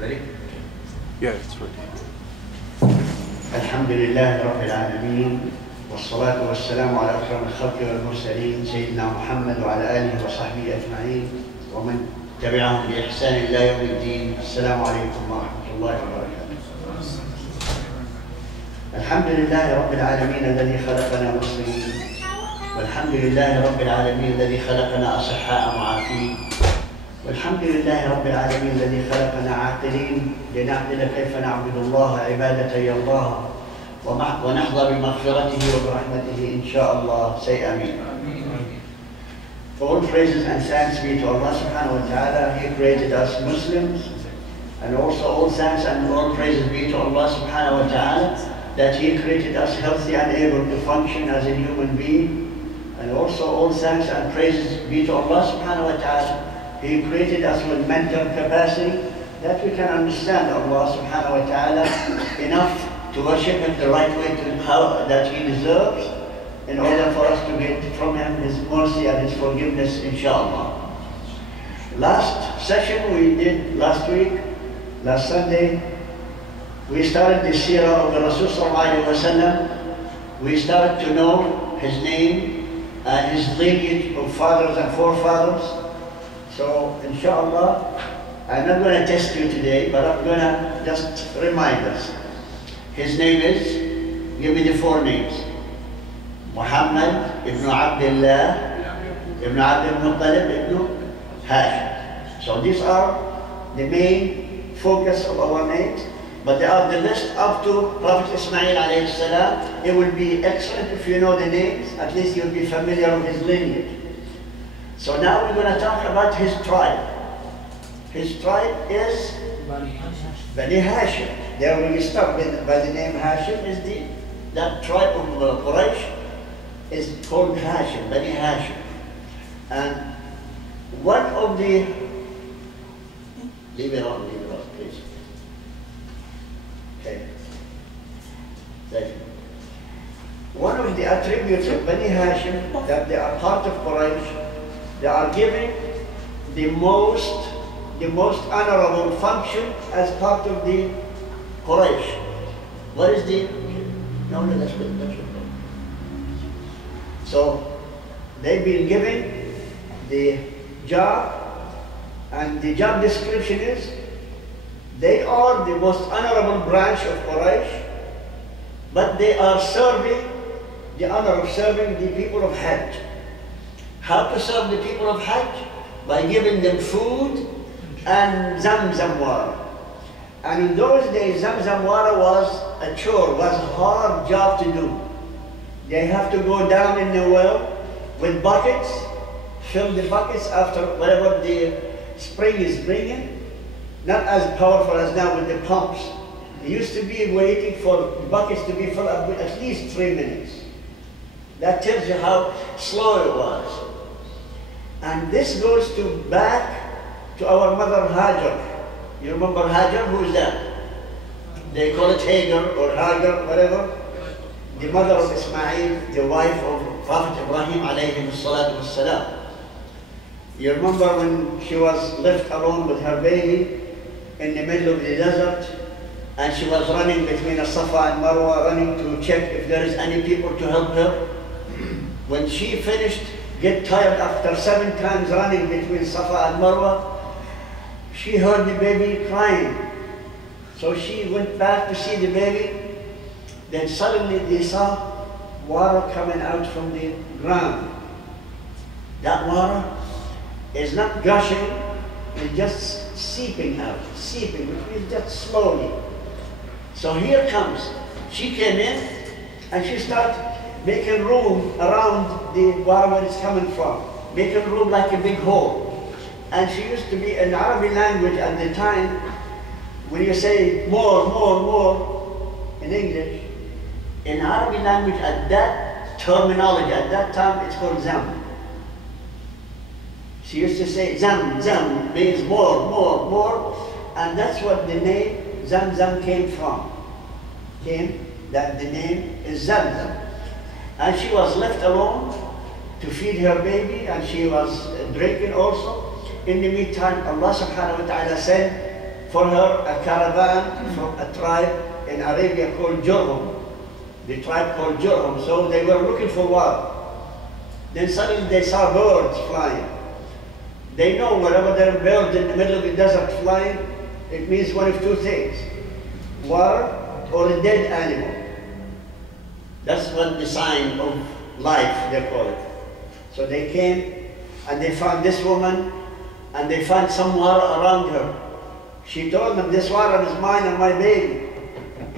Ready? Yeah, it's ready. الحمد لله رب العالمين والصلاة والسلام على أكرم الخلق والمرسلين سيدنا محمد وعلى آله وصحبه أجمعين ومن تبعهم بإحسان إلى يوم الدين. السلام عليكم ورحمة الله وبركاته. الحمد لله رب العالمين الذي خلقنا مسلمين، والحمد لله رب العالمين الذي خلقنا أصحاء معافين، والحمد لله رب العالمين الذي خلقنا عاقلين لنعدل كيف نعبد الله عبادة يرضاها ونحظى بمغفرته وبرحمته إن شاء الله. Say Ameen. All praises and thanks be to Allah subhanahu wa ta'ala. He created us Muslims, and also all thanks and all praises be to Allah subhanahu wa ta'ala that He created us healthy and able to function as a human being. And also all thanks and praises be to Allah subhanahu wa ta'ala. He created us with mental capacity that we can understand Allah subhanahu wa ta'ala enough to worship Him the right way that He deserves, in order for us to get from Him His mercy and His forgiveness, inshallah. Last session we did last Sunday, we started the Seerah of the Rasul sallallahu alaihi wasallam. We started to know his name and his lineage of fathers and forefathers. So, inshallah, I'm not going to test you today, but I'm going to just remind us. His name is, give me the four names. Muhammad ibn Abdullah, ibn Abdul Muttalib, ibn Hashim. So these are the main focus of our names, but they are the list up to Prophet Ismail alayhi salam. It will be excellent if you know the names, at least you'll be familiar with his lineage. So now we're going to talk about his tribe. His tribe is Bani Hashim. There we start by the name Hashim. That tribe of Quraysh is called Hashim, Bani Hashim. And one of the, leave it on, please. Okay. Thank you. One of the attributes of Bani Hashim, that they are part of Quraysh, they are given the most honorable function as part of the Quraysh. What is the? No, that's good. That's good. So they've been given the job, and the job description is they are the most honorable branch of Quraysh, but they are serving the honor of serving the people of Hajj. How to serve the people of Hajj? By giving them food and Zamzam water. And in those days, Zamzam water was a chore, was a hard job to do. They have to go down in the well with buckets, fill the buckets after whatever the spring is bringing. Not as powerful as now with the pumps. It used to be waiting for buckets to be filled up with at least 3 minutes. That tells you how slow it was. And this goes back to our mother Hajar. You remember Hajar? Who is that? They call it Hagar or Hagar, whatever. The mother of Ismail, the wife of Prophet Ibrahim alayhi salatu wassalam. You remember when she was left alone with her baby in the middle of the desert, and she was running between Safa and Marwa, running to check if there is any people to help her. When she finished, get tired after 7 times running between Safa and Marwa, she heard the baby crying. So she went back to see the baby. Then suddenly they saw water coming out from the ground. That water is not gushing, it's just seeping out, which means just slowly. So here comes, she came in and she started making room around the water where it's coming from, making room like a big hole. And she used to be in Arabic language at the time, when you say more in English, in Arabic language at that terminology, at that time it's called zam. She used to say zam means more, and that's what the name Zamzam came from. That the name is Zamzam. And she was left alone to feed her baby, and she was drinking also. In the meantime, Allah subhanahu wa ta'ala said, for her a caravan from a tribe in Arabia called Jurhum. The tribe called Jurhum. So they were looking for water. Then suddenly they saw birds flying. They know wherever there are birds in the middle of the desert flying, it means one of two things: water or a dead animal. That's what the sign of life, they call it. So they came and they found this woman and they found some water around her. She told them, this water is mine and my baby.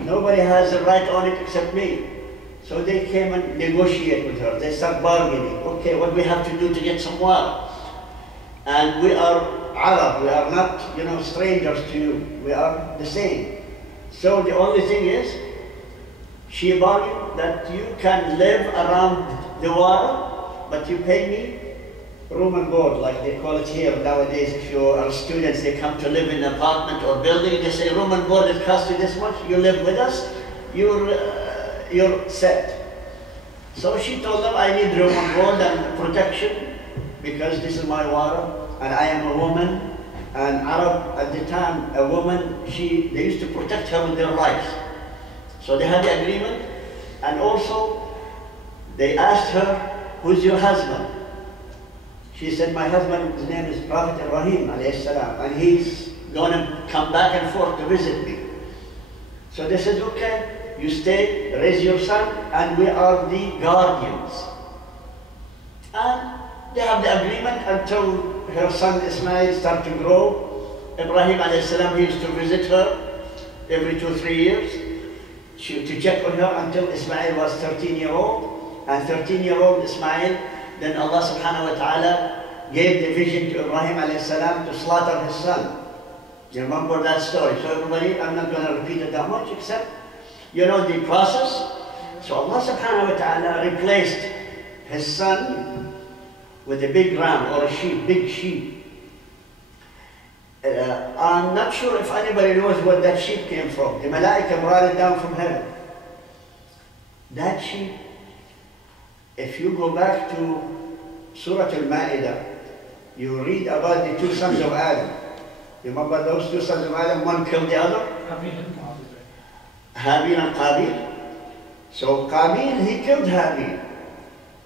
Nobody has a right on it except me. So they came and negotiated with her. They start bargaining. Okay, what do we have to do to get some water? And we are Arab, we are not, you know, strangers to you. We are the same. So the only thing is, she bargained that you can live around the water, but you pay me room and board, like they call it here nowadays. If you are students, they come to live in an apartment or building, they say room and board, it costs you this much, you live with us, you're set. So she told them, I need room and board and protection because this is my water and I am a woman, and Arab at the time, a woman, they used to protect her with their lives. So they had the agreement, and also they asked her, who's your husband? She said, my husband, his name is Prophet Ibrahim ﷺ, and he's going to come back and forth to visit me. So they said, okay, you stay, raise your son, and we are the guardians. And they have the agreement until her son Ismail started to grow. Ibrahim ﷺ, he used to visit her every 2-3 years to check on her until Ismail was 13-year-old. And 13-year-old Ismail, then Allah subhanahu wa ta'ala gave the vision to Ibrahim ﷺ to slaughter his son. You remember that story? So everybody, I'm not going to repeat it that much, except you know the process. So Allah subhanahu wa ta'ala replaced his son with a big ram or a sheep, big sheep. I'm not sure if anybody knows where that sheep came from. The Malaika brought it down from heaven. That sheep, if you go back to Surah Al-Ma'idah, you read about the two sons of Adam. You remember those two sons of Adam, one killed the other? Habil and Qabil. So Qabil, he killed Habil.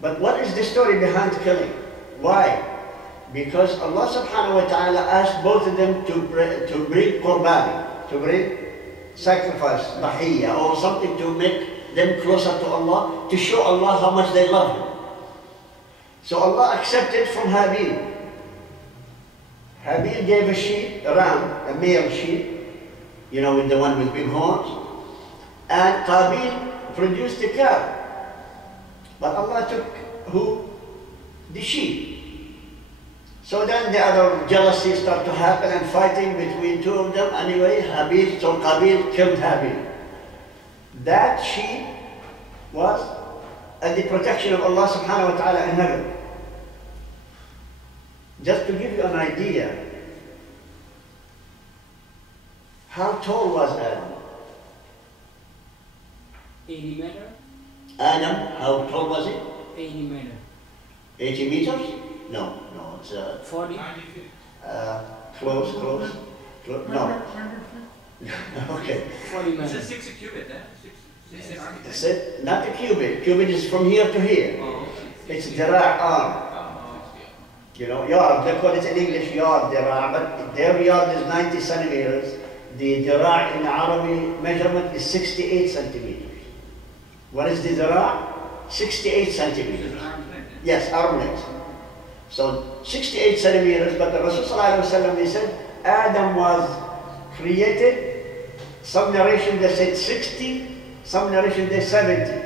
But what is the story behind killing? Why? Because Allah subhanahu wa ta'ala asked both of them to bring qurban, to bring sacrifice, tahiyya, or something to make them closer to Allah, to show Allah how much they love Him. So Allah accepted from Habil. Habil gave a sheep, a ram, a male sheep, you know, with the one with big horns, and Qabil produced a calf. But Allah took who? The sheep. So then the other jealousy started to happen and fighting between two of them. Anyway, so Qabil killed Habil. That sheep was at the protection of Allah subhanahu wa ta'ala in heaven. Just to give you an idea, how tall was Adam? 80 meters. Adam, how tall was he? 80 meters. 80 meters? No, it's 40. Close. No. Okay. 40 It's a meters. 6 cubit, eh? It's not a cubit. Cubit is from here to here. Oh, It's dira' arm. You know, yard, they call it in English yard, dira', but their yard is 90 centimeters. The dira' in Arabic measurement is 68 centimeters. What is the dira'? 68 centimeters. Yes, arm length. So 68 centimeters, but the Rasul sallallahu alaihi wasallam, he said, Adam was created, some narration they said 60, some narration they 70.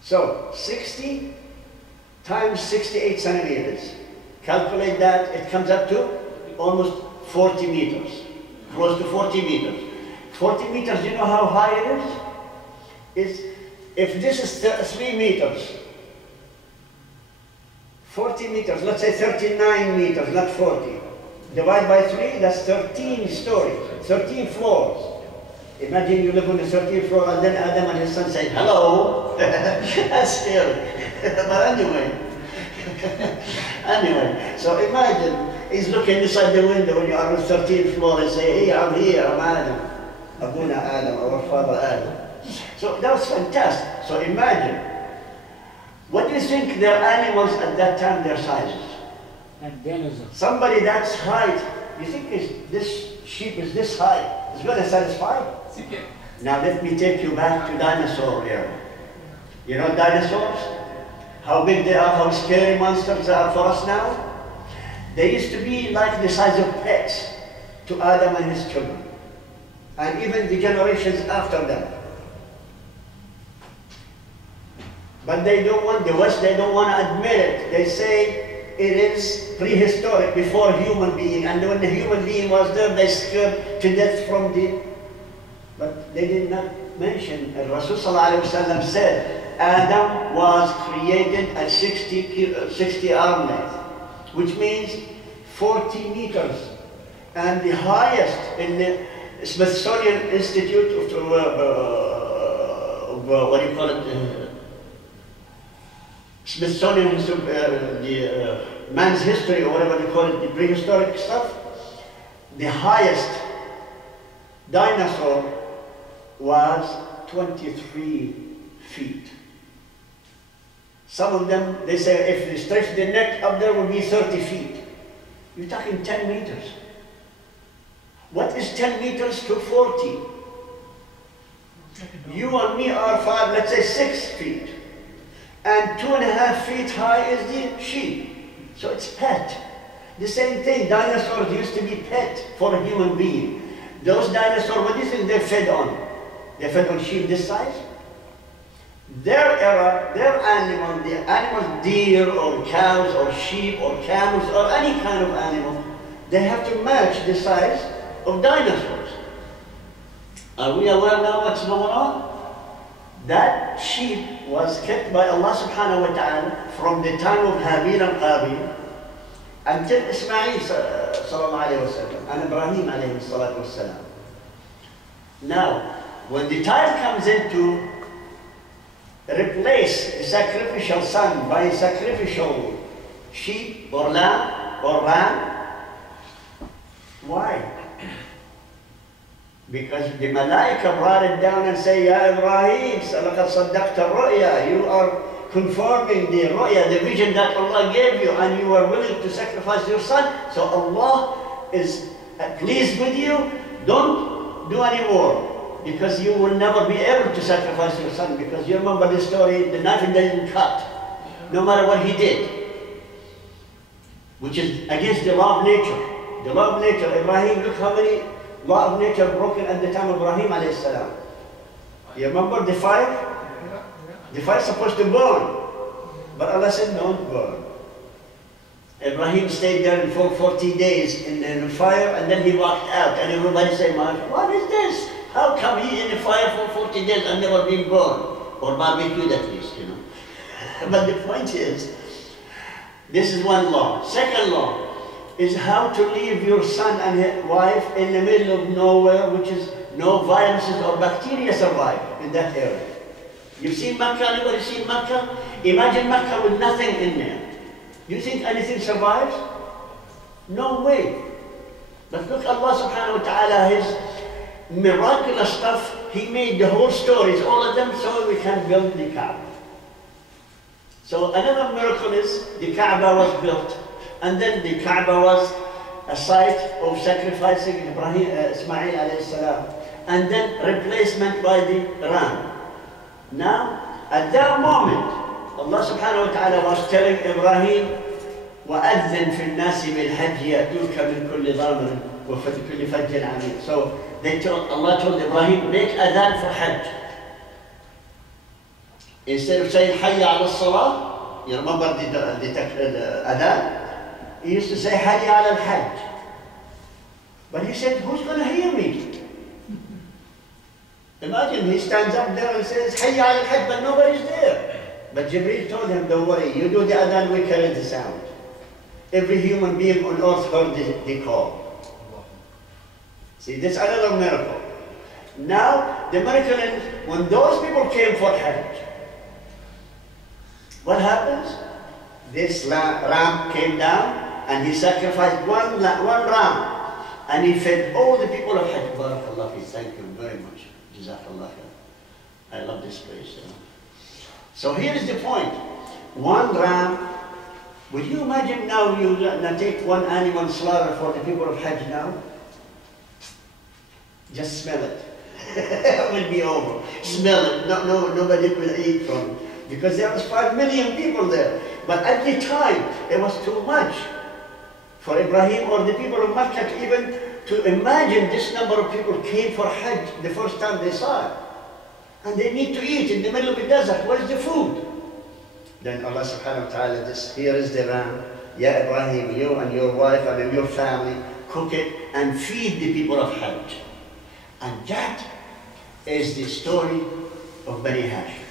So 60 times 68 centimeters. Calculate that, it comes up to almost 40 meters, close to 40 meters. 40 meters, you know how high it is? If this is 3 meters, 40 meters, let's say 39 meters, not 40. Divide by 3, that's 13 stories, 13 floors. Imagine you live on the 13th floor and then Adam and his son say, hello. That's scary. But anyway. Anyway, so imagine he's looking inside the window when you are on the 13th floor and say, hey, I'm here, I'm Adam. Abuna Adam, our father Adam. So that was fantastic. So imagine, what do you think their animals at that time, their sizes? And dinosaurs. Somebody that's height, you think this sheep is this high, is going to satisfy? Now let me take you back to dinosaur era. You know dinosaurs? How big they are, how scary monsters they are for us now? They used to be like the size of pets to Adam and his children. And even the generations after them. But they don't want, the West, they don't want to admit it. They say it is prehistoric, before human being. And when the human being was there, they scared to death from the... But they did not mention, and Rasul ﷺ said, Adam was created at 60 arm length, which means 40 meters. And the highest in the Smithsonian Institute of what do you call it? Smithsonian, the man's history, or whatever they call it, the prehistoric stuff, the highest dinosaur was 23 feet. Some of them, they say if they stretch the neck up there will be 30 feet. You're talking 10 meters. What is 10 meters to 40? You and me are 5, let's say 6 feet. And 2.5 feet high is the sheep. So it's pet. The same thing, dinosaurs used to be pet for a human being. Those dinosaurs, what do you think they fed on? They fed on sheep this size? Their era, their animal, the animals, deer or cows or sheep or camels or any kind of animal, they have to match the size of dinosaurs. Are we aware now what's going on? That sheep was kept by Allah subhanahu wa ta'ala from the time of Habil and Qabil until Ismail sallallahu alayhi wa sallam and Ibrahim alayhi salatu wa sallam. Now, when the time comes in to replace the sacrificial son by a sacrificial sheep or lamb or ram, why? Because the Malaika brought it down and say, Ya Ibrahim, لَقَدْ صَدَّقْتَ الرُّؤْيَا. You are confirming the ru'ya, the vision that Allah gave you, and you are willing to sacrifice your son. So Allah is pleased with you. Don't do any more, because you will never be able to sacrifice your son, because you remember the story, the knife didn't cut, no matter what he did, which is against the law of nature. The law of nature, Ibrahim, look how many law of nature broken at the time of Ibrahim alayhi salam. You remember the fire? The fire is supposed to burn, but Allah said don't burn. Ibrahim stayed there for 40 days in the fire, and then he walked out, and everybody said, what is this? How come he in the fire for 40 days and never been burned? Or barbecued at least, you know. But the point is, this is one law. Second law is how to leave your son and his wife in the middle of nowhere, which is no viruses or bacteria survive in that area. You've seen Makkah? Anybody seen Makkah? Imagine Makkah with nothing in there. You think anything survives? No way. But look, Allah subhanahu wa ta'ala, His miraculous stuff, He made the whole stories, all of them, so we can build the Kaaba. So another miracle is the Kaaba was built, and then the Kaaba was a site of sacrificing Ismail alayhi salam, and then replacement by the ram. Now, at that moment, Allah subhanahu wa ta'ala was telling Ibrahim, وَأَذِّنْ فِي النَّاسِ بِالْحَجِّ يَأْتُوكَ مِنْ كُلِّ ضَامِرٍ وَكُلِّ فَجٍّ عَمِيقٍ. So Allah told Ibrahim, make adhan for Hajj. Instead of saying Hayya ala salah, you remember the adhan? He used to say Hayya ala al-Hajj. But he said, who's going to hear me? Imagine he stands up there and says Hayya ala al-Hajj, but nobody's there. But Jibreel told him, don't worry, you do the adhan, we carry the sound. Every human being on earth heard the call. See, this is another miracle. Now, the miracle is when those people came for Hajj, what happens? this ram came down and he sacrificed one ram. And he fed all the people of Hajj. Barakallah fi, thank you very much. Jazakallah khair. I love this place. So here is the point. One ram. Would you imagine now you take one animal slaughter for the people of Hajj now? Just smell it. It will be over. Smell it. Nobody will eat from it. Because there was 5 million people there. But at the time, it was too much for Ibrahim or the people of Mecca to even to imagine this number of people came for Hajj the first time they saw it. And they need to eat in the middle of the desert. Where's the food? Then Allah subhanahu wa ta'ala, here is the ram. Ya Ibrahim, you and your wife and your family, cook it and feed the people of Hajj. And that is the story of Bani Hashim.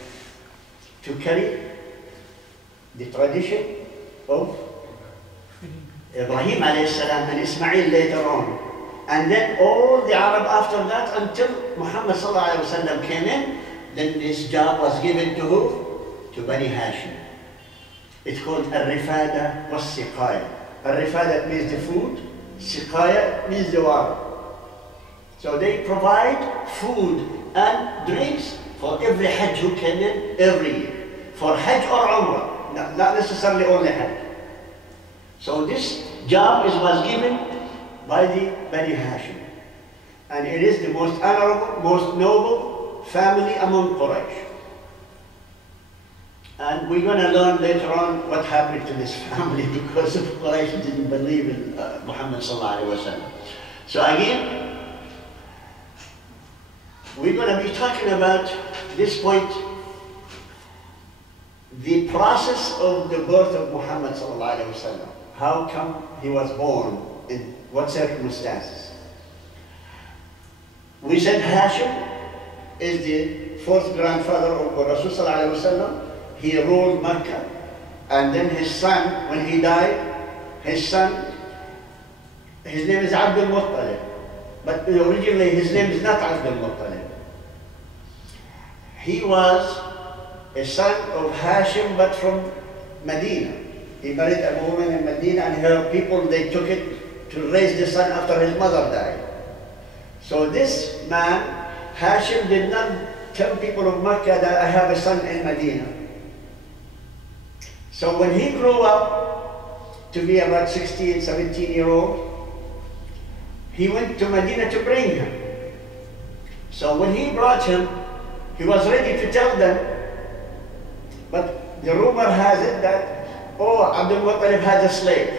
To carry the tradition of Ibrahim alayhi salam and Ismail later on. And then all the Arab after that until Muhammad sallallahu alayhi wa sallam came in, then this job was given to who? To Bani Hashim. It's called Al-Rifada was-Siqaya. Al-Rifada means the food, Siqaya means the water. So they provide food and drinks for every Hajj who came in every year. For Hajj or Umrah, not necessarily only Hajj. So this job was given by the Bani Hashim. And it is the most honorable, most noble family among Quraysh. And we're going to learn later on what happened to this family because of Quraysh didn't believe in Muhammad sallallahu alaihi wasallam. So again, we're going to be talking about this point, the process of the birth of Muhammad sallallahu alaihi wasallam. How come he was born, in what circumstances? We said Hashim is the fourth grandfather of Rasul sallallahu alaihi wasallam. He ruled Mecca, and then his son, when he died, his name is Abdul Muttalib, but originally his name is not Abdul Muttalib. He was a son of Hashim, but from Medina. He married a woman in Medina, and her people, they took it to raise the son after his mother died. So this man, Hashim, did not tell people of Mecca that I have a son in Medina. So when he grew up to be about 16, 17-year-old, he went to Medina to bring him. So when he brought him, he was ready to tell them, but the rumor has it that, oh, Abdul Muttalib has a slave,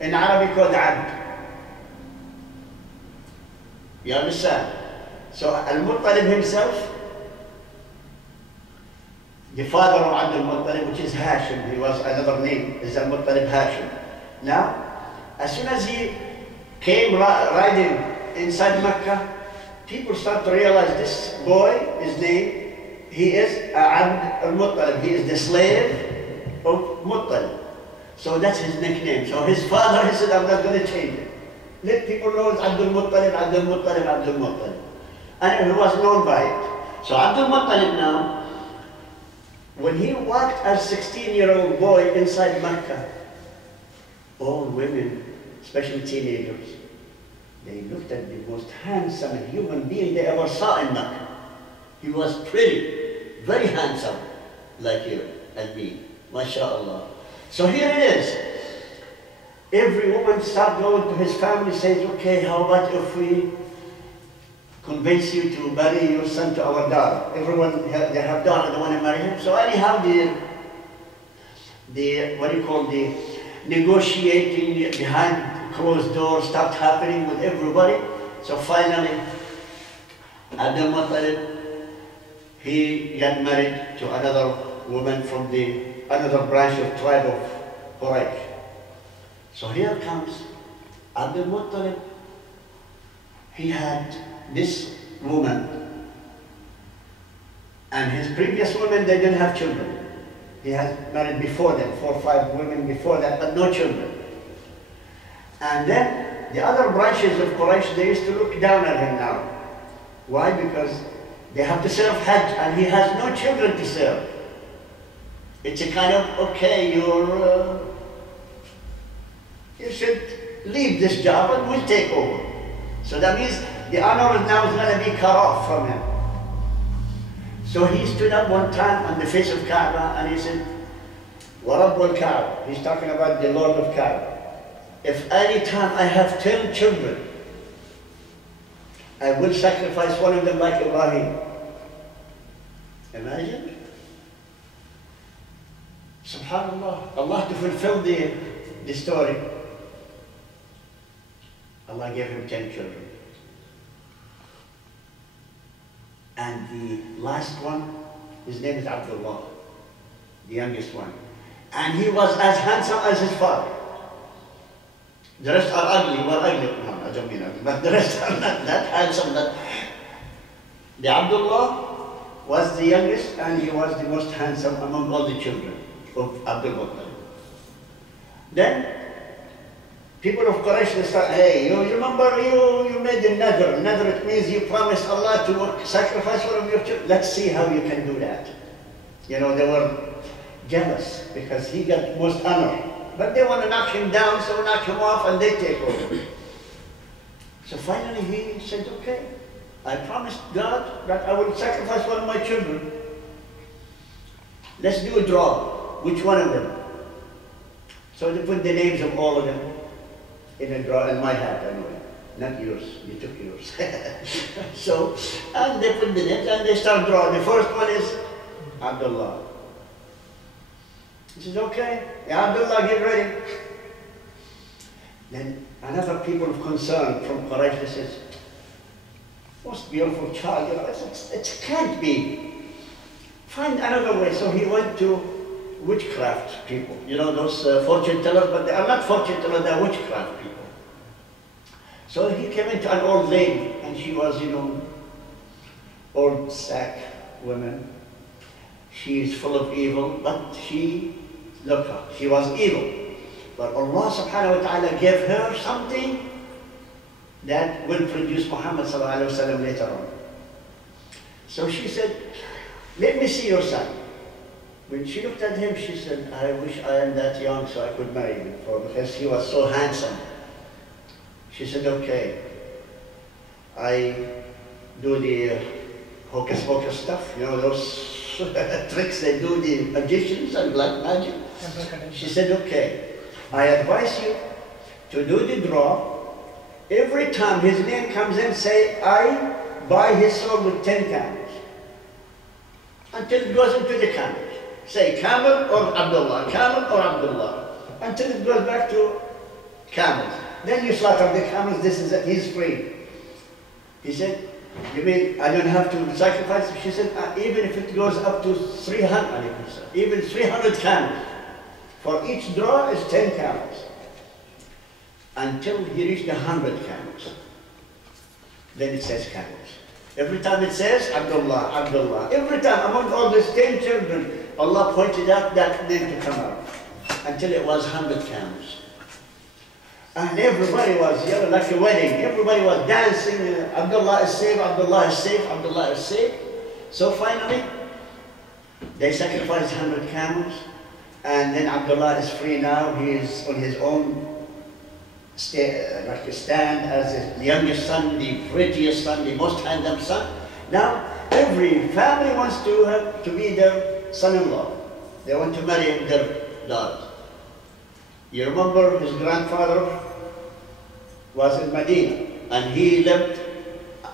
in Arabic called Abd. You understand? So Al-Muttalib himself, the father of Abdul Muttalib, which is Hashim, he was another name, is Al-Muttalib Hashim. Now, as soon as he came riding inside Mecca, people start to realize this boy, his name, he is Abd al-Muttalib, he is the slave of Muttalib. So that's his nickname. So his father, he said, I'm not going to change it. Let people know it's Abdul Muttalib, Abdul Muttalib, Abdul Muttalib. And he was known by it. So Abdul Muttalib now, when he walked as a 16-year-old boy inside Mecca, all women, especially teenagers, they looked at the most handsome human being they ever saw in Mecca. He was pretty, very handsome, like you and me, mashallah. So here it is. Every woman starts going to his family, says, okay, how about if we convince you to marry your son to our daughter? Everyone, they have daughter, they want to marry him. So anyhow, the negotiating behind closed doors stopped happening with everybody. So finally, Abdul Muttalib, he got married to another woman from another branch of tribe of Quraysh. So here comes Abdul Muttalib. He had this woman, and his previous women, they didn't have children. He had married before them, 4 or 5 women before that, but no children. And then the other branches of Quraysh, they used to look down at him now. Why? Because they have to serve Hajj, and he has no children to serve. it's a kind of, okay, you should leave this job and we'll take over. So that means the honor now is going to be cut off from him. So he stood up one time on the face of Kaaba and he said, وَرَبُّ الْكَعْبَ. He's talking about the Lord of Kaaba. If any time I have 10 children, I will sacrifice one of them like Ibrahim. Imagine. Subhanallah. Allah to fulfill the story. Allah gave him 10 children. And the last one, his name is Abdullah, the youngest one. And he was as handsome as his father. The rest are ugly, well ugly, no, I don't mean ugly, but the rest are not handsome. The Abdullah was the youngest and he was the most handsome among all the children of Abdul Muttalib. Then, people of Quraysh, they start, hey, you remember you made the nadr. Nadr, it means you promised Allah to sacrifice one of your children. Let's see how you can do that. You know, they were jealous because he got most honor. But they want to knock him down, so knock him off and they take over. So finally he said, okay, I promised God that I will sacrifice one of my children. Let's do a draw. Which one of them? So they put the names of all of them in a draw, in my hat anyway. Not yours, you took yours. So, and they put the names and they start drawing. The first one is Abdullah. He says, okay, yeah, Abdullah, get ready. Then another people of concern from Quraysh says, most beautiful child, you know, it can't be. Find another way. So he went to witchcraft people, you know, those fortune tellers, but they are not fortune tellers, they are witchcraft people. So he came into an old lady, and she was, you know, old sack woman. She is full of evil, but look, she was evil. But Allah subhanahu wa ta'ala gave her something that will produce Muhammad sallallahu alayhi wa sallam later on. So she said, let me see your son. When she looked at him, she said, I wish I am that young so I could marry him, because he was so handsome. She said, okay, I do the hocus pocus stuff, you know, those tricks they do, the magicians and black magic. She said, okay, I advise you to do the draw. Every time his name comes in, say, I buy his soul with 10 camels. Until it goes into the camels. Say camel or Abdullah, camel or Abdullah. Until it goes back to camels. Then you slaughter the camels, this is it, he's free. He said, you mean I don't have to sacrifice? She said, even if it goes up to 300, even 300 camels. For each draw is 10 camels. Until he reached 100 camels. Then it says camels. Every time it says Abdullah, Abdullah. Every time among all these 10 children, Allah pointed out that name to come out. Until it was 100 camels. And everybody was, you know, like a wedding. Everybody was dancing. Abdullah is safe, Abdullah is safe, Abdullah is safe. So finally, they sacrificed 100 camels. And then Abdullah is free now. He is on his own stand as the youngest son, the prettiest son, the most handsome son. Now, every family wants to be their son-in-law. They want to marry their daughter. You remember his grandfather was in Medina, and he left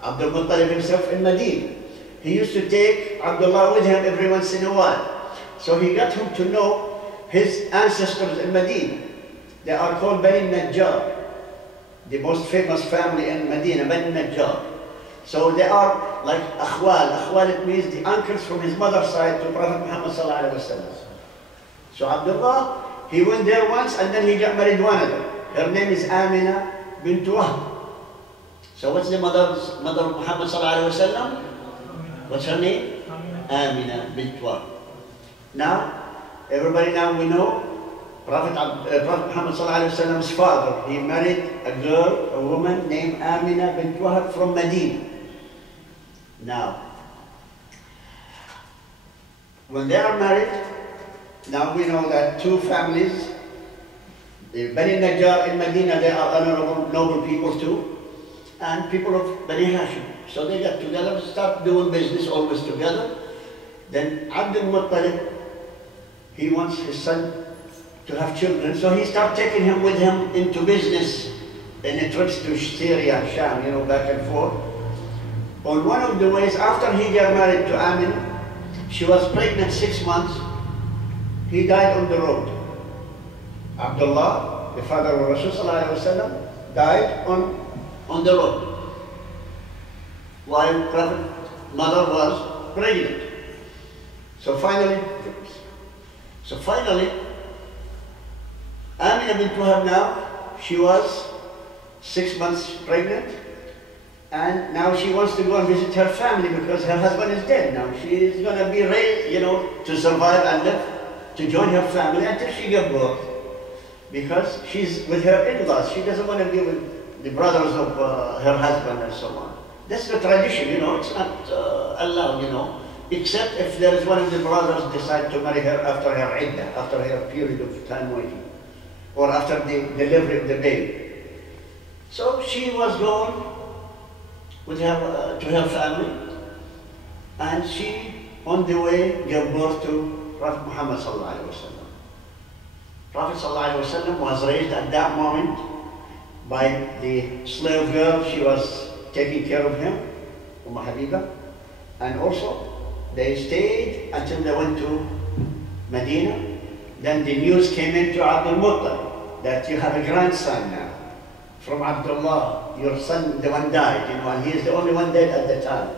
Abdul Muttalib himself in Medina. He used to take Abdullah with him every once in a while. So he got him to know his ancestors in Medina. They are called Bani Najjar, the most famous family in Medina, Bani Najjar. So they are like akhwal. Akhwal, it means the uncles from his mother's side to Prophet Muhammed sallallahu alaihi wasallam. So Abdullah, he went there once and then he got married one of them. Her name is Amina bint Wahb. So what's the mother of Muhammad sallallahu alaihi wasallam? What's her name? Amina bint Wahb. Now, everybody now we know Prophet Muhammad sallallahu alaihi wasallam's father. He married a girl, a woman named Amina bint Wahb from Medina. Now, when they are married, Now we know that two families, the Bani Najjar in Medina, they are honorable, noble people too, and people of Bani Hashim. So they got together, start doing business always together. Then Abdul Muttalib, he wants his son to have children, so he started taking him with him into business in the trips to Syria, Sham, you know, back and forth. On one of the ways, after he got married to Amina, she was pregnant 6 months, he died on the road. Abdullah, the father of Rasulullah, died on the road while Prophet's mother was pregnant. So finally, Amina bint Wahab now, she was 6 months pregnant, and now she wants to go and visit her family because her husband is dead now. She is going to be raised, you know, to survive and live, to join her family until she gives birth. Because she's with her in-laws. She doesn't want to be with the brothers of her husband and so on. That's the tradition, you know, it's not allowed, you know, except if there is one of the brothers decide to marry her after her iddah, after her period of time waiting, or after the delivery of the baby. So she was going with her, to her family, and she, on the way, gave birth to Prophet Muhammed ﷺ. Prophet ﷺ was raised at that moment by the slave girl. She was taking care of him, Habiba, and also they stayed until they went to Medina. Then the news came into Abdul Muttalib that you have a grandson now from Abdullah, your son, the one died, you know, and he is the only one dead at the time.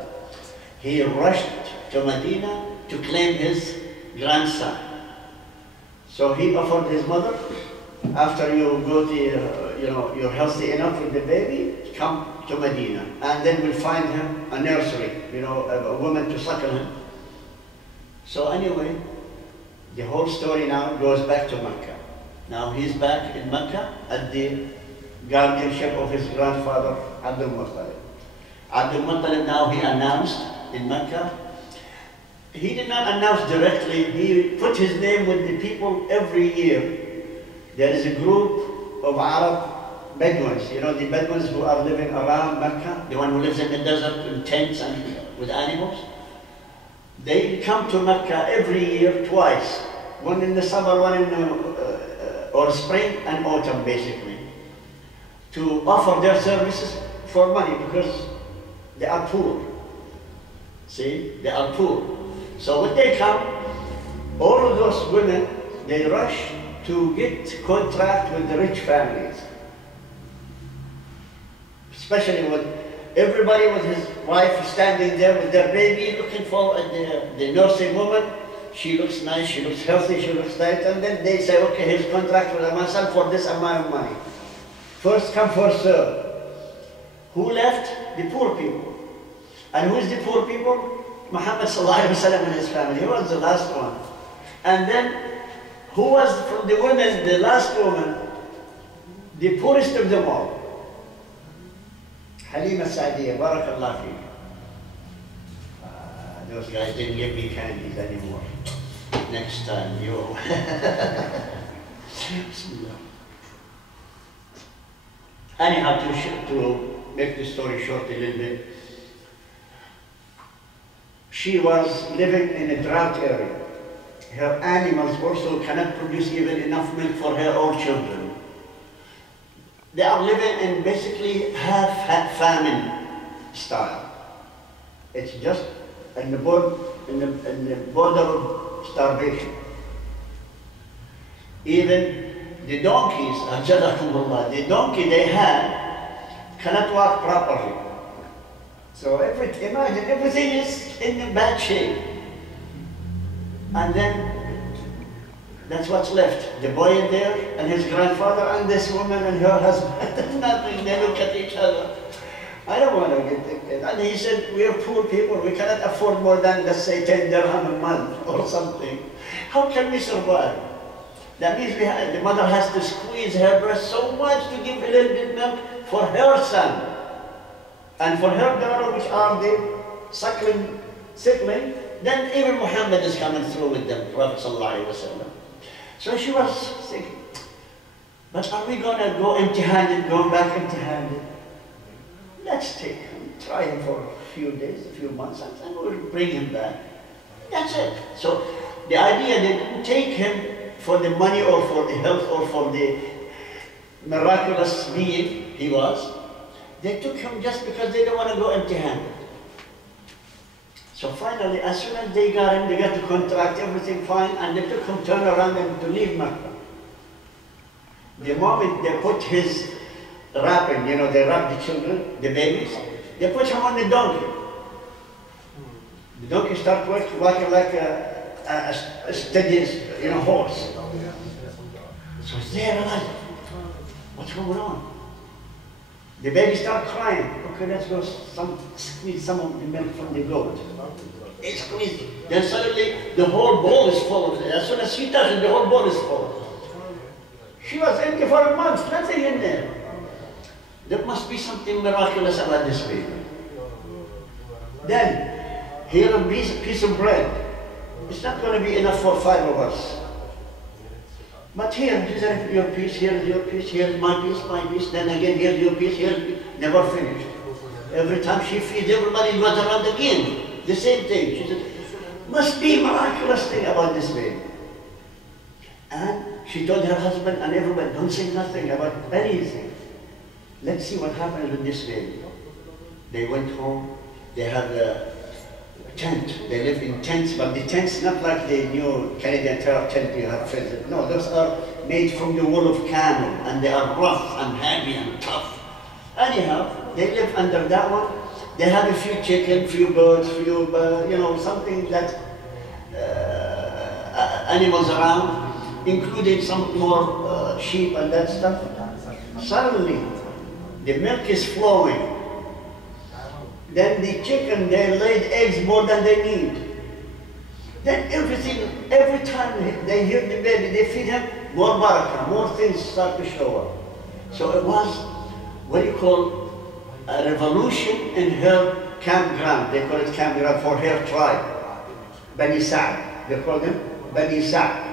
He rushed to Medina to claim his grandson. So he offered his mother, after you go to, you know, you're healthy enough with the baby, come to Medina, and then we'll find him a nursery, you know, a woman to suckle him. So anyway, the whole story now goes back to Mecca. Now he's back in Mecca at the guardianship of his grandfather, Abdul Muttalib. Abdul Muttalib now, he announced in Mecca. He did not announce directly, he put his name with the people every year. There is a group of Arab Bedouins, you know, the Bedouins who are living around Mecca, the one who lives in the desert in tents and with animals. They come to Mecca every year twice, one in the summer, one in or spring and autumn basically, to offer their services for money because they are poor. See, they are poor. So when they come, all of those women, they rush to get contract with the rich families. Especially with everybody with his wife standing there with their baby looking for the nursing woman. She looks nice, she looks healthy, she looks nice, and then they say, okay, here's contract with my son for this amount of money. First come, first serve. Who left? The poor people. And who is the poor people? Muhammad ﷺ and his family. He was the last one. And then, who was from the women, the last woman? The poorest of them all. Halima Sa'diyah, barakallah fiqh. Those guys didn't give me candies anymore. Next time, you. Anyhow, to make the story short a little bit, she was living in a drought area. Her animals also cannot produce even enough milk for her own children. They are living in basically half famine style. It's just in the border of starvation. Even the donkeys, the donkey they had cannot walk properly. So imagine, everything is in bad shape. And then, that's what's left. The boy is there, and his grandfather, and this woman and her husband. Nothing, they look at each other. I don't want to get the kid. And he said, we are poor people, we cannot afford more than, let's say, 10 dirham a month or something. How can we survive? That means the mother has to squeeze her breast so much to give a little bit milk for her son. And for her daughter, which are the suckling sibling, then even Muhammad is coming through with them, Prophet ﷺ. So she was thinking, but are we going to go empty-handed, going back empty-handed? Let's take him, try him for a few days, a few months, and we'll bring him back. That's it. So the idea, they didn't take him for the money or for the health or for the miraculous being he was. They took him just because they didn't want to go empty-handed. So finally, as soon as they got him, they got the contract, everything fine, and they took him, turn around and to leave Mecca. The moment they put his wrapping, you know, they wrap the children, the babies, they put him on the donkey. The donkey started walking like a steady, you know, horse. So they realized, what's going on? The baby started crying. Okay, let's go squeeze some of the milk from the goat. It squeezed. Then suddenly the whole bowl is full of it. As soon as she touched it, the whole bowl is full. She was empty for a month, nothing in there. There must be something miraculous about this baby. Then, here a piece of bread. It's not going to be enough for 5 of us. But here's your piece, here's your piece, here's my piece, then again here's your piece, never finished. Every time she feeds everybody, goes around again. The same thing. She said, must be a miraculous thing about this baby. And she told her husband and everybody, don't say nothing about anything. Let's see what happens with this baby. They went home, they had a tent. They live in tents, but the tents not like the new Canadian tent you have filled. No, those are made from the wool of camel, and they are rough and heavy and tough. Anyhow, they live under that one. They have a few chicken, few birds, few, you know, something that animals around, including some more sheep and that stuff. Suddenly, the milk is flowing. Then the chicken, they laid eggs more than they need. Then everything, every time they hear the baby, they feed him, more barakah, more things start to show up. So it was what you call a revolution in her campground. They call it campground for her tribe. Bani Sa'd, they call them Bani Sa'd.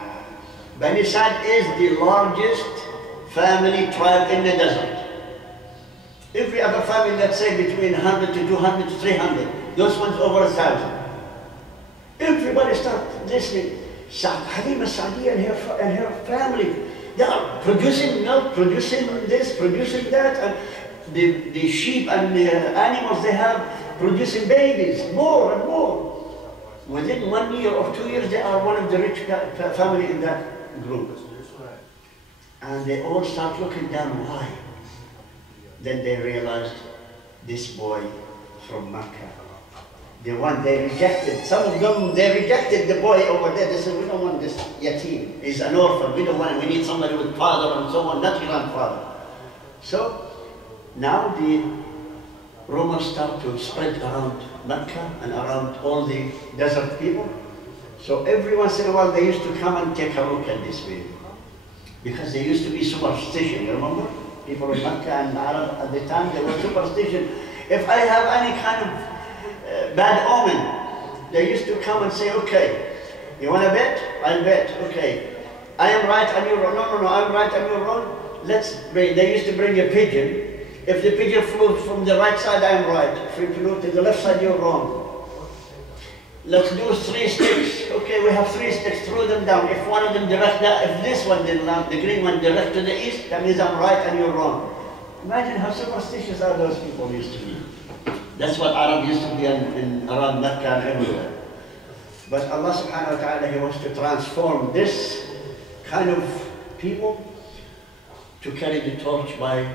Bani Sa'd is the largest family tribe in the desert. Every other family, let's say between 100 to 200 to 300, those ones over 1,000. Everybody started listening. Halima Sa'diya and her family, they are producing milk, producing this, producing that, and the sheep and the animals they have producing babies, more and more. Within 1 year or 2 years, they are one of the rich family in that group. And they all start looking down, why? Then they realized this boy from Mecca, the one they rejected. Some of them, they rejected the boy over there. They said, we don't want this yatim. He's an orphan. We don't want him. We need somebody with father and so on, not grandfather. So now the rumors start to spread around Mecca and around all the desert people. So every once in a while they used to come and take a look at this baby. Because there used to be superstition, you remember? People in Mecca and Arab at the time, they were superstition. If I have any kind of bad omen, they used to come and say, okay, you want to bet? I'll bet, okay. I am right and you're wrong. No, I'm right and you're wrong. Let's bring, they used to bring a pigeon. If the pigeon flew from the right side, I am right. If it flew to the left side, you're wrong. Let's do 3 sticks. Okay, we have 3 sticks, throw them down. If one of them direct that, if this one didn't land, the green one direct to the east, that means I'm right and you're wrong. Imagine how superstitious are those people used to be. That's what Arab used to be around Mecca and everywhere. But Allah subhanahu wa ta'ala, He wants to transform this kind of people to carry the torch by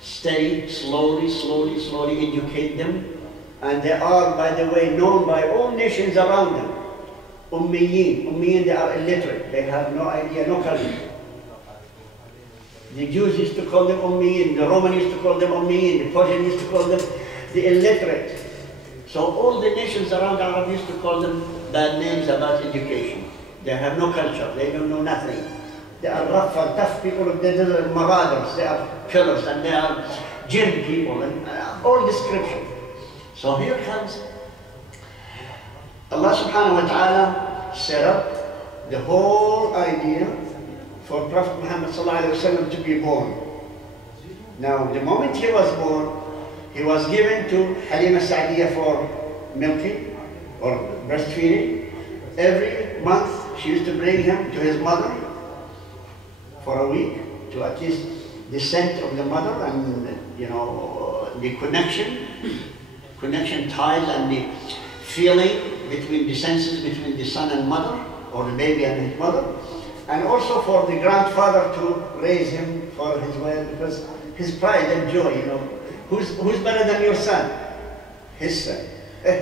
steady, slowly educate them. And they are, by the way, known by all nations around them. Ummiyin, they are illiterate. They have no idea, no culture. The Jews used to call them Ummiyin, the Romans used to call them Ummiyin, the Persians used to call them the illiterate. So all the nations around Arab used to call them bad names about education. They have no culture, they don't know nothing. They are rough and tough people, they are marauders, they are killers, and they are jinn people, and all description. So here comes Allah subhanahu wa ta'ala set up the whole idea for Prophet Muhammad ﷺ to be born. Now, the moment he was born, he was given to Halima Sa'diyah for milking or breastfeeding. Every month, she used to bring him to his mother for a week to at least the scent of the mother and, you know, the connection ties and the feeling between the senses between the son and mother, or the baby and his mother, and also for the grandfather to raise him for his well, because his pride and joy, you know. Who's better than your son? His son.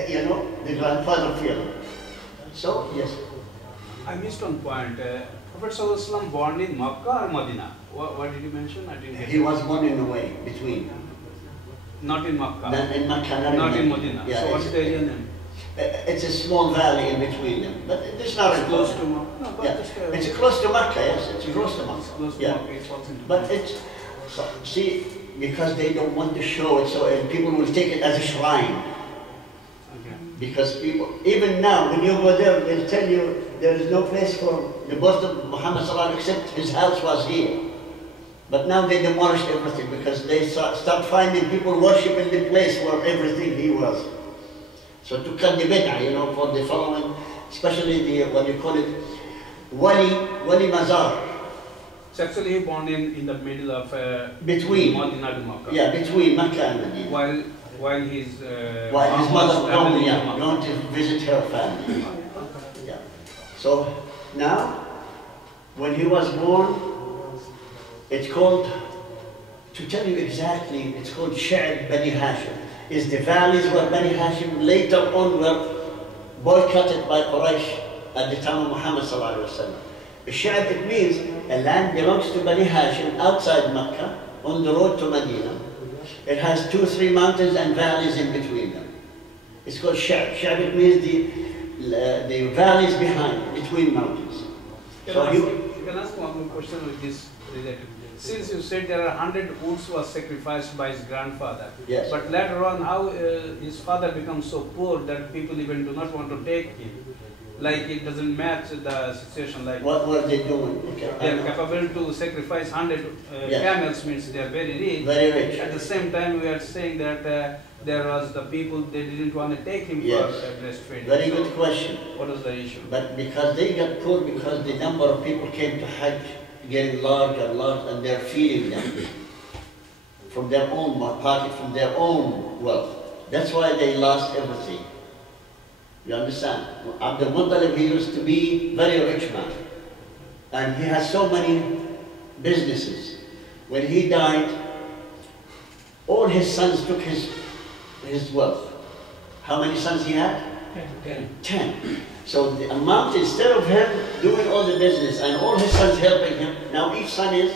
You know, the grandfather feeling. So, yes. I missed one point. Prophet ﷺ born in Makkah or Medina? What did you mention? I didn't get He was born in a way, between. Not in Makkah? Not in Makkah, not in Medina. Yeah, so what's the area name? It's a small valley in between them, but it's not close to Makkah. No, but yeah. It's close to Makkah, yes, it's close to Makkah. It's close to yeah. Makkah, it falls into But it's, so, see, because they don't want to show it, so and people will take it as a shrine. Okay. Because people, even now, when you go there, they'll tell you there is no place for the birth of Muhammad ﷺ except his house was here. But now they demolished everything because they start finding people worshiping the place where everything he was. So to cut the bid'ah, you know, for the following, especially the, what you call it, Wali Mazar. So actually he born in the middle of between Medina to Makkah. Yeah, between Makkah and Medina. While his mother going to visit her family. Yeah. So now, when he was born, it's called, to tell you exactly, it's called Sha'b Bani Hashim. Is the valleys where Bani Hashim later on were boycotted by Quraysh at the time of Muhammad ﷺ. Sha'b, it means a land belongs to Bani Hashim outside Mecca on the road to Medina. It has 2 or 3 mountains and valleys in between them. It's called Sha'b. Sha'b, it means the valleys behind, between mountains. You can ask one more question with this related. Since you said there are 100 wounds was sacrificed by his grandfather, yes. But later on, how his father becomes so poor that people even do not want to take him? Like it doesn't match the situation. Like what were they doing? Okay. They are capable to sacrifice 100 camels, means they are very rich. Very rich. At the same time, we are saying that there was the people they didn't want to take him yes. for breastfeeding. Very good question. What was the issue? But because they got poor, because the number of people came to Hajj getting larger and larger, and they're feeding them from their own pocket, from their own wealth. That's why they lost everything. You understand? Abdul Muttalib, he used to be a very rich man. And he has so many businesses. When he died, all his sons took his wealth. How many sons he had? 10. So the amount, instead of him doing all the business and all his sons helping him, now each son is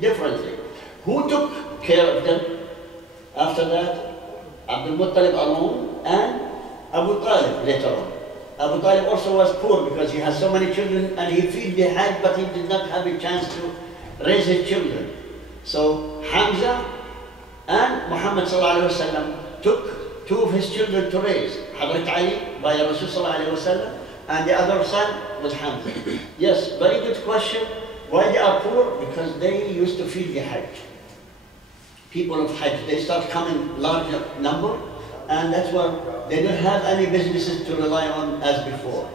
differently. Who took care of them after that? Abdul Muttalib alone and Abu Talib later on. Abu Talib also was poor because he has so many children and he feed the Hajj, but he did not have a chance to raise his children. So Hamza and Muhammad ﷺ took 2 of his children to raise. Hazrat Ali by Rasul ﷺ and the other son was Hamza. Yes, very good question. Why they are poor? Because they used to feed the Hajj. People of Hajj, they start coming larger number, and that's why they don't have any businesses to rely on as before.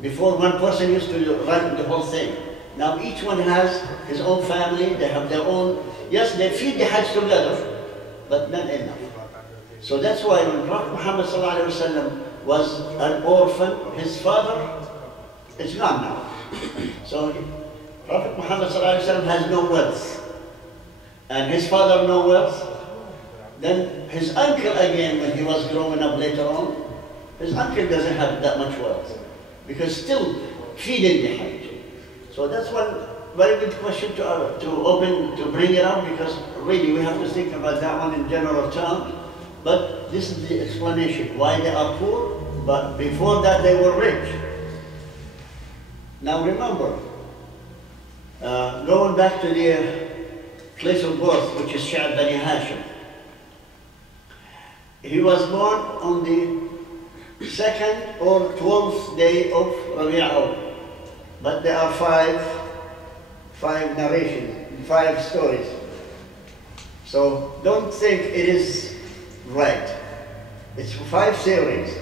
Before, one person used to run the whole thing. Now each one has his own family, they have their own, yes, they feed the Hajj together, but not enough. So that's why when Prophet Muhammad ﷺ was an orphan, his father is gone now. So Prophet Muhammad ﷺ has no wealth, and his father no wealth. Then his uncle again, when he was growing up later on, his uncle doesn't have that much wealth, because still feeding the Hajj. So that's one very good question to bring it up, because really we have to think about that one in general terms. But this is the explanation why they are poor, but before that they were rich. Now remember, going back to the place of birth, which is Sha'b Bani Hashim. He was born on the 2nd or 12th day of Rabi'ah. But there are 5 narrations, 5 stories. So don't think it is right. It's 5 series.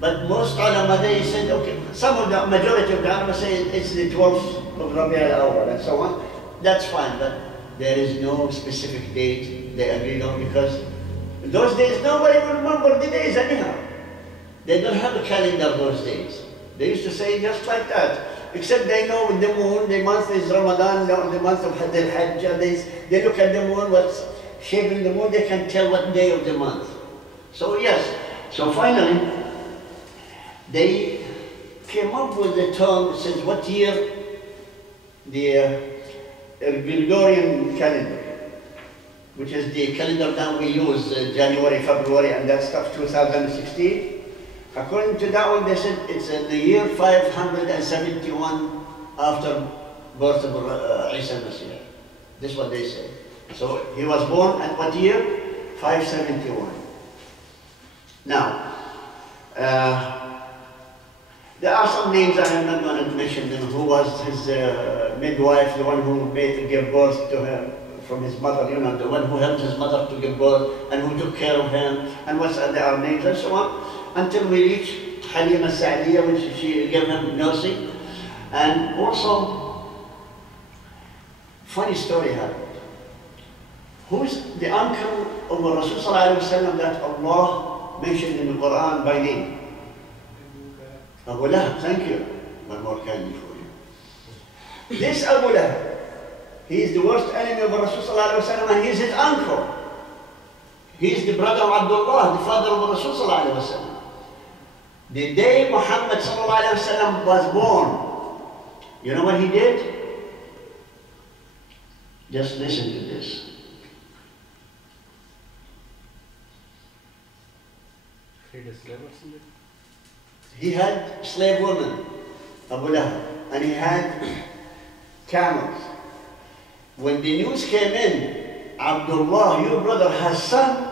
But most ulama, they said, okay, some of the majority of the ulama say it's the 12th of Rabi al-Awwal and so on. That's fine, but there is no specific date they agreed on, because in those days nobody would remember the days anyhow. They don't have a calendar those days. They used to say just like that. Except they know with the moon, the month is Ramadan, the month of Hadil Hajj, they look at the moon, what's shaping the moon, they can tell what day of the month. So yes, so finally, they came up with the term, it says what year the Gregorian calendar, which is the calendar that we use, January, February, and that stuff, 2016. According to that one, they said it's in the year 571 after birth of Isa Masih. This is what they say. So he was born at what year? 571. Now, there are some names I am not going to mention them. Who was his midwife, the one who gave birth to him from his mother, you know, the one who helped his mother to give birth and who took care of him, and what's other names and so on, until we reach Halima Sa'diyah, which she gave him nursing. And also, funny story happened. Who's the uncle of Rasul Sallallahu Alaihi Wasallam that Allah mentioned in the Quran by name? Abu Lahab, thank you. One more candy for you. This Abu Lahab, he is the worst enemy of Rasul Sallallahu Alaihi Wasallam, and he is his uncle. He is the brother of Abdullah, the father of Rasul Sallallahu Alaihi Wasallam. The day Muhammad Sallallahu Alaihi Wasallam was born, you know what he did? Just listen to this. He had slave women, Abu Lahab, and he had camels. When the news came in, Abdullah, your brother, has son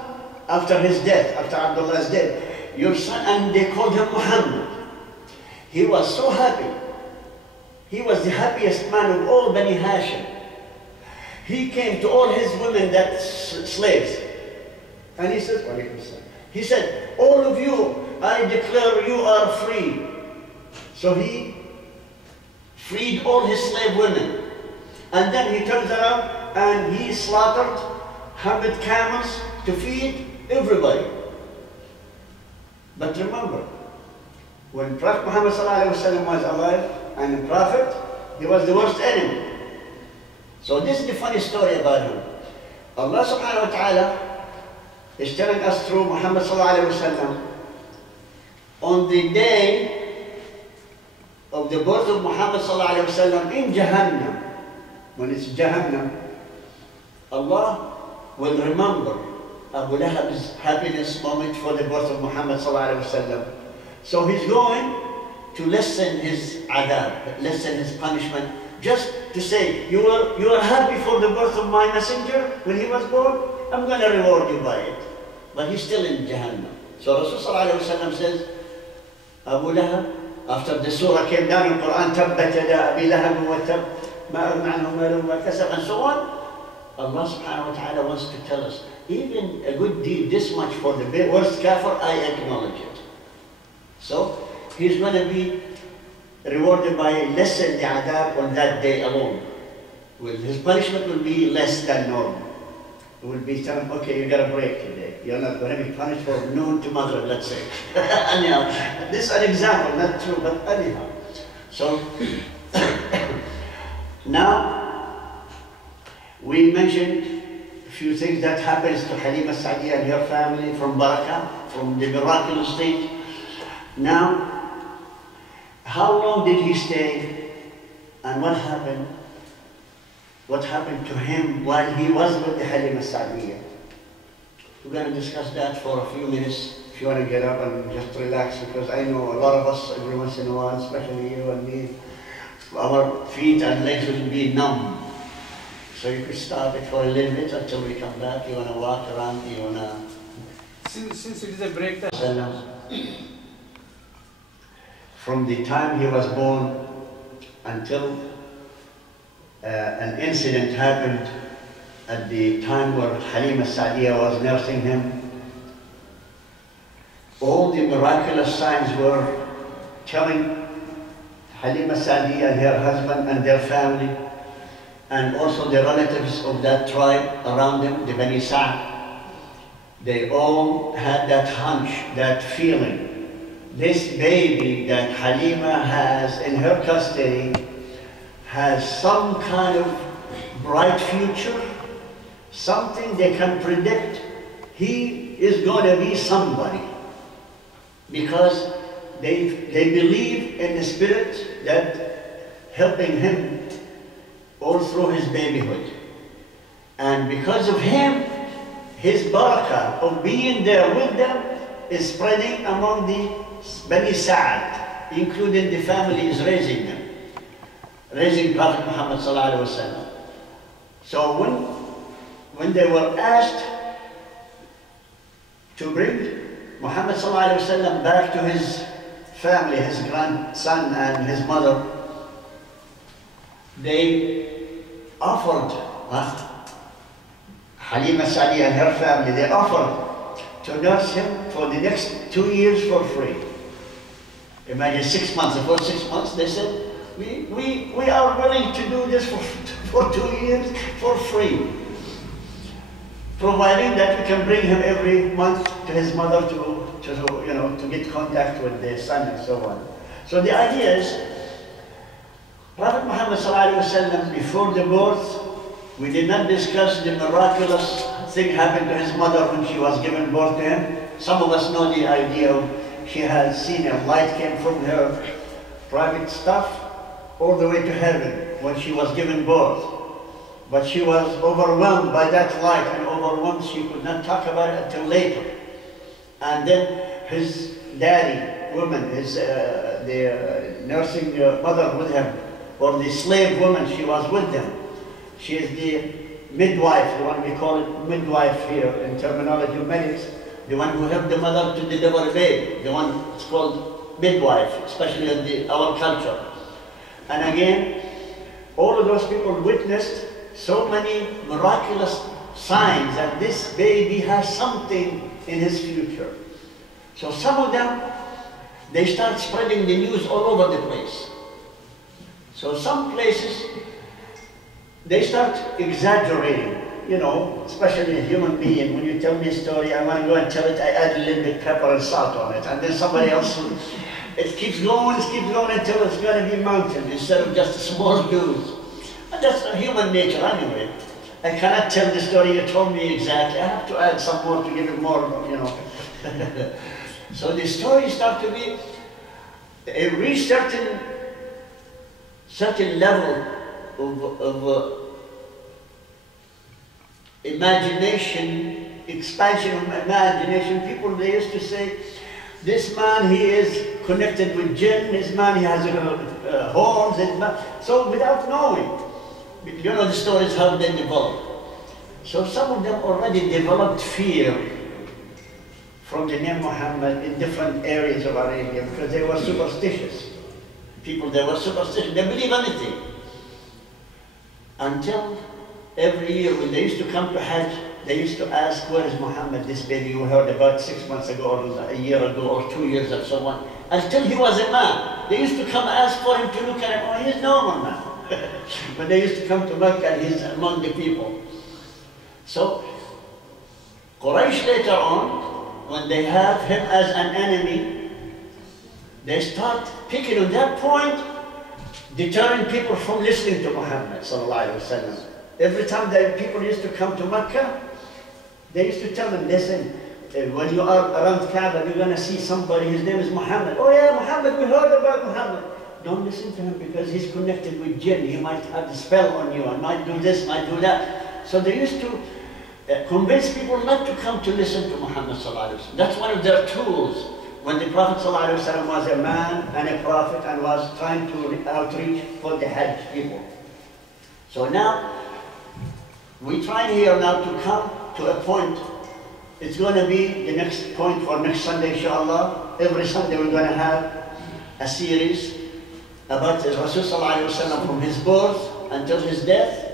after his death, after Abdullah's death, your son, and they called him Muhammad. He was so happy. He was the happiest man of all Bani Hashim. He came to all his women, that slaves, and he said, all of you, I declare you are free. So he freed all his slave women. And then he turns around and he slaughtered 100 camels to feed everybody. But remember, when Prophet Muhammad was alive and a prophet, he was the worst enemy. So this is the funny story about him. Allah subhanahu wa ta'ala is telling us through Muhammad on the day of the birth of Muhammad in Jahannam, when it's Jahannam, Allah will remember Abu Lahab's happiness moment for the birth of Muhammad So he's going to lessen his adab, lessen his punishment, just to say, you are happy for the birth of my messenger when he was born? I'm going to reward you by it. But he's still in Jahannam. So Rasul says, Abu Lahab, after the surah came down in Quran, Tabbat yada Abi Lahab wa tab, ma aghna anhu maluhu ma kasab, and so on, Allah subhanahu wa ta'ala wants to tell us, even a good deed this much for the worst kafir, I acknowledge it. So he's going to be rewarded by less than the adab on that day alone. His punishment will be less than normal. It will be telling, okay, you got a break today. You're not going to be punished for noon to Maghrib, let's say. Anyhow, this is an example, not true, but anyhow. So now we mentioned a few things that happens to Halima Sa'diyah and her family from Barakah, from the miraculous state. Now, how long did he stay, and what happened? What happened to him while he was with the Halima Sa'diyah? We're going to discuss that for a few minutes. If you want to get up and just relax, because I know a lot of us, every once in a while, especially you and me, our feet and legs will be numb. So you could stop it for a little bit until we come back. You want to walk around, you want to... Since it is a break time. From the time he was born until an incident happened at the time where Halima Sa'diya was nursing him. All the miraculous signs were telling Halima Sa'diya and her husband and their family, and also the relatives of that tribe around them, the Bani Sa'd. They all had that hunch, that feeling. This baby that Halima has in her custody has some kind of bright future, something they can predict. He is going to be somebody, because they believe in the spirit that helping him all through his babyhood. And because of him, his barakah of being there with them is spreading among the Bani Sa'd, including the families raising them, raising Prophet Muhammad sallallahu alaihi wasallam. So when they were asked to bring Muhammad sallallahu alaihi wasallam back to his family, his grandson and his mother, they offered Halima Sa'diya and her family, they offered to nurse him for the next 2 years for free. Imagine 6 months. The first 6 months they said, we are willing to do this for 2 years for free, providing that we can bring him every month to his mother to get contact with their son and so on. So the idea is, Prophet Muhammad ﷺ, before the birth, we did not discuss the miraculous thing happened to his mother when she was given birth to him. Some of us know the idea of she had seen a light came from her private stuff all the way to heaven when she was given birth. But she was overwhelmed by that light, and overwhelmed she could not talk about it until later. And then his daddy, woman, the nursing mother with him, or the slave woman, she was with them. She is the midwife, the one we call it midwife here in terminology of medics, the one who helped the mother to deliver a baby, the one it's called midwife, especially in our culture. And again, all of those people witnessed so many miraculous signs that this baby has something in his future. So some of them, they start spreading the news all over the place. So some places, they start exaggerating, you know, especially a human being. When you tell me a story, I want to go and tell it, I add a little bit pepper and salt on it, and then somebody else, it keeps going until it's going to be mountain instead of just a small news. And that's human nature anyway. I cannot tell the story you told me exactly. I have to add some more to give it more, you know. So the stories start to be, reach certain level of imagination, expansion of imagination. People, they used to say, this man, he is connected with jinn, this man, he has horns, so without knowing. You know the stories, how they develop. So some of them already developed fear from the name Muhammad in different areas of Arabia, because they were superstitious. People, they were superstitious, they believe anything. Until every year when they used to come to Hajj, they used to ask, where is Muhammad, this baby you heard about 6 months ago, or a year ago, or 2 years, and so on. Until he was a man. They used to come ask for him to look at him. Oh, he's normal now. But they used to come to Mecca and he's among the people. So, Quraysh later on, when they have him as an enemy, they start picking on that point, deterring people from listening to Muhammad sallallahu alaihi wasallam. Every time that people used to come to Mecca, they used to tell them, listen, when you are around Kaaba, you're going to see somebody, his name is Muhammad. Oh yeah, Muhammad, we heard about Muhammad. Don't listen to him because he's connected with jinn. He might have a spell on you, and might do this, might do that. So they used to convince people not to come to listen to Muhammad sallallahu alaihi wasallam. That's one of their tools. When the Prophet sallallahu alaihi wasallam was a man and a prophet and was trying to outreach for the Hajj people. So now, we try here now to come to a point. It's going to be the next point for next Sunday, inshallah. Every Sunday we're going to have a series about the Rasul sallallahu alaihi wasallam from his birth until his death.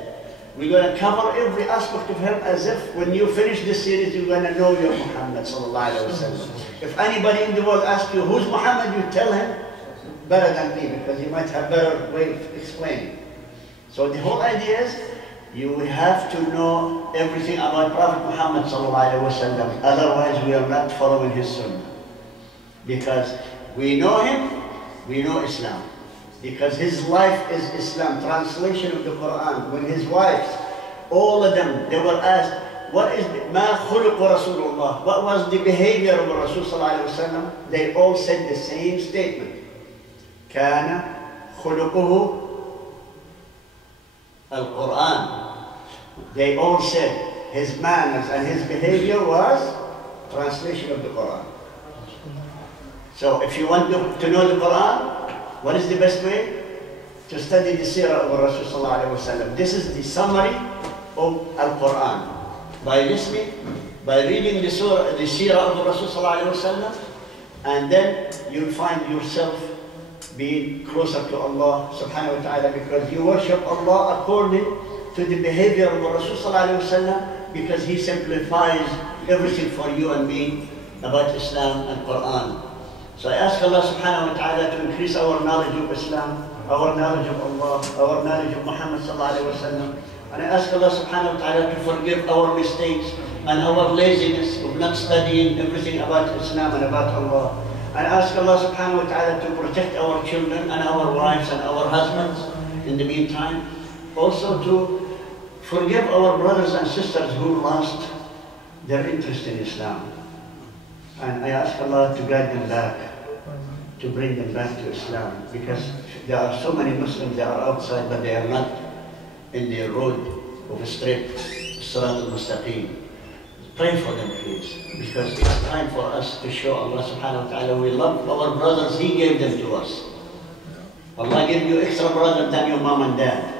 We're going to cover every aspect of him as if when you finish this series, you're going to know your Muhammad sallallahu alaihi wasallam. If anybody in the world asks you, who's Muhammad, you tell him better than me, because you might have better way of explaining. So the whole idea is, you have to know everything about Prophet Muhammad sallallahu alaihi wasallam. Otherwise, we are not following his sunnah. Because we know him, we know Islam. Because his life is Islam, translation of the Quran. When his wives, all of them, they were asked, what is ma khuluq Rasulullah? What was the behavior of Rasul sallallahu alaihi wasallam? They all said the same statement. Kana khuluquhu al-Quran. They all said his manners and his behavior was translation of the Quran. So if you want to know the Quran, what is the best way? To study the Seerah of Rasul sallallahu alaihi wasallam. This is the summary of Al-Quran. By listening, by reading the Seerah of Rasul sallallahu alaihi wasallam, and then you'll find yourself being closer to Allah subhanahu wa ta'ala, because you worship Allah according to the behavior of Rasul sallallahu alaihi wasallam, because he simplifies everything for you and me about Islam and Quran. So I ask Allah subhanahu wa ta'ala to increase our knowledge of Islam, our knowledge of Allah, our knowledge of Muhammad sallallahu alaihi wasallam. And I ask Allah subhanahu wa ta'ala to forgive our mistakes and our laziness of not studying everything about Islam and about Allah. And I ask Allah subhanahu wa ta'ala to protect our children and our wives and our husbands in the meantime. Also to forgive our brothers and sisters who lost their interest in Islam. And I ask Allah to guide them back, to bring them back to Islam, because there are so many Muslims that are outside, but they are not in the road of a straight Sirat al-Mustaqim. Pray for them, please, because it's time for us to show Allah subhanahu wa ta'ala we love our brothers. He gave them to us. Allah gave you extra brother than your mom and dad.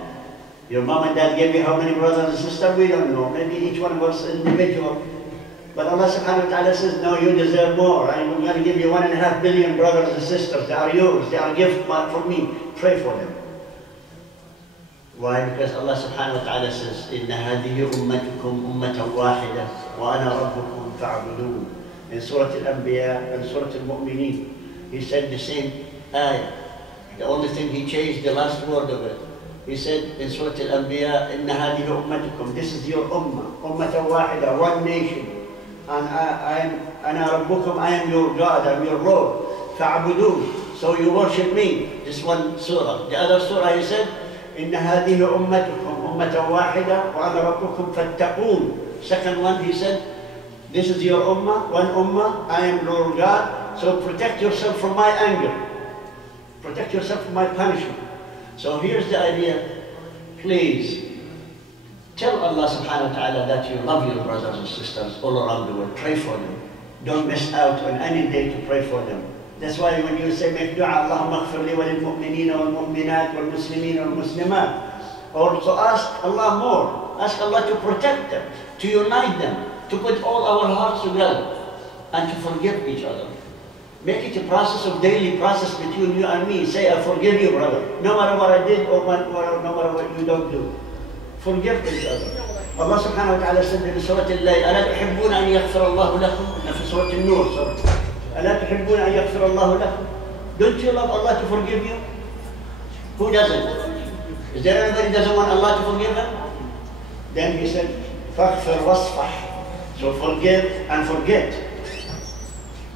Your mom and dad gave you how many brothers and sisters? We don't know. Maybe each one of us individual. But Allah subhanahu wa ta'ala says, no, you deserve more. I'm going to give you 1.5 billion brothers and sisters. They are yours. They are a gift from me. Pray for them. Why? Because Allah subhanahu wa ta'ala says, إِنَّ هَذِهِ أُمَّتُكُمْ أُمَّةً وَاحِدَةً وَأَنَا رَبُّكُمْ فَاعْبُدُونَ. In Surah Al-Anbiya and Surah Al-Mu'mineen, he said the same ayah. The only thing he changed the last word of it. He said in Surah Al-Anbiya, إِنَّ هَذِهِ أُمَّتُكُمْ. This is your ummah, أُمَّةً وَاحِدَةً, one nation. And أَنَا رَبُّكُمْ, I am your God, I am your Lord. فَاعْبُدُونَ. So you worship me. This one surah. The other surah he said, إِنَّ هَذِهِ أُمَّتُكُمْ أُمَّةً وَاحِدَةً وَأَنَا رَبُّكُمْ فَاتَّقُونَ. Second one he said, this is your ummah, one ummah, I am your God. So protect yourself from my anger. Protect yourself from my punishment. So here's the idea. Please, tell Allah subhanahu wa ta'ala that you love your brothers and sisters all around the world. Pray for them. Don't miss out on any day to pray for them. That's why when you say, make dua, Allahumma aghfir li walil mu'minina wal mu'minat wal muslimina wal muslimat. Also ask Allah more. Ask Allah to protect them, to unite them, to put all our hearts together, and to forgive each other. Make it a process of daily process between you and me. Say, I forgive you, brother. No matter what I did or no matter what you don't do. Forgive each other. Allah subhanahu wa ta'ala said in Surah Al-Layl, أَلَا تُحِبُّونَ أَن يَغْفِرَ اللَّهُ لَكُمْ. في Surah Al-Nur, sorry. أَلَا تُحِبُّونَ أَن يَغْفِرَ اللَّهُ لَكُمْ. Don't you love Allah to forgive you? Who doesn't? Is there anybody who doesn't want Allah to forgive him? Then he said, فَاغْفِرْ وَاصْفَحْ. So forgive and forget.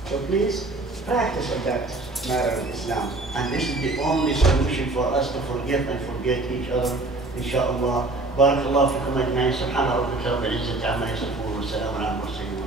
So please, practice of that matter of Islam. And this is the only solution for us to forgive and forget each other, inshaAllah. بارك الله فيكم أجمعين. سبحان ربك رب العزة عما يصفون وسلام على المرسلين.